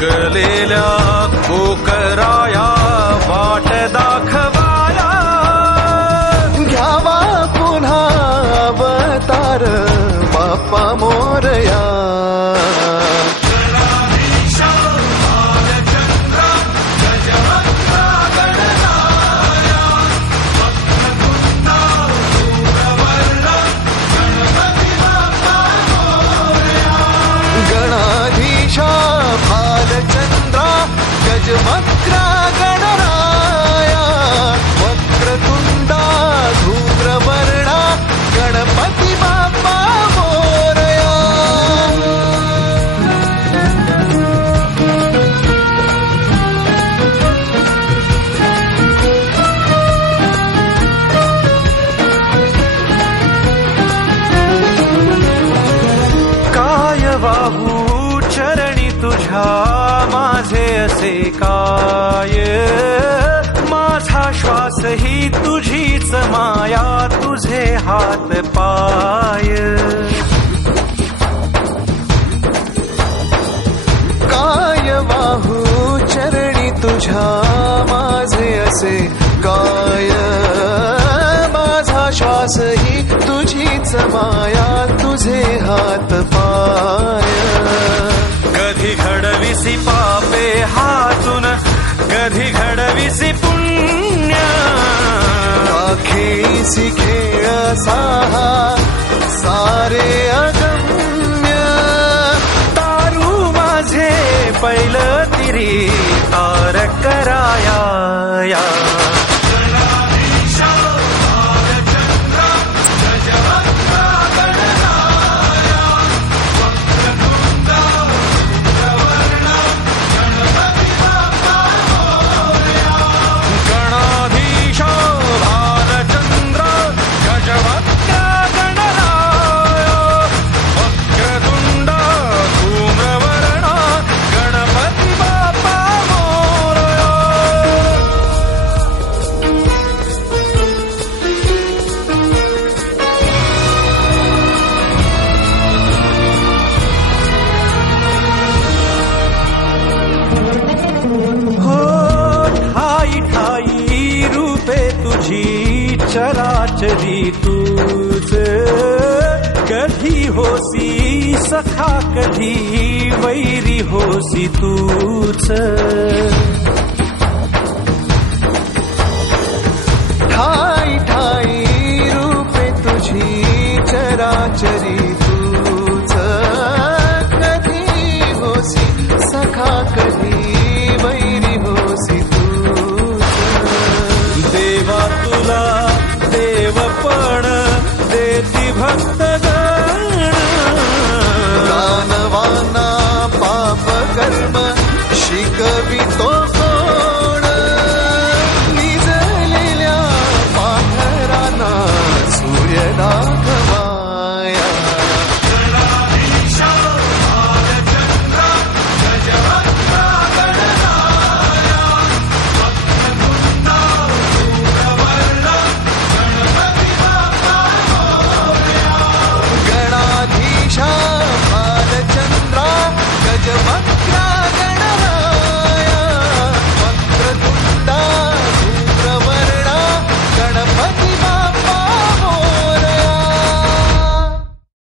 थकलेल्या कोकराया वाट दाखवाया, घ्यावा पुन्हा अवतार बाप्पा मोरया. गणाधीशा भालचंद्रा गजवक्रा गणराया, वक्रतुंडा धूम्रवर्णा गणपती बाप्पा मोरया. काय वाहू चरणी तुझ्या माझे असे काय, माझा श्वास ही तुझीच माया, तुझे हात पाय. काय वाहू चरणी तुझ्या माझे असे काय, माझा श्वास ही तुझीच माया, तुझे हात पाय. कधी घडविसी पापे हातून, कधी घडविसी पुण्य, खेळीसी खेळ साहा सारे अगम्य. तारू माझे पहिलं तिरी तार कराया या. चराचरी तूच, कधी होसी सखा कधी वैरी होसी तूच. ठाई ठाई रूपे तुझी चराचरी तूच, कधी होसी सखा कधी वैरी होसी तूच. देवा तुला देवपण देती भक्त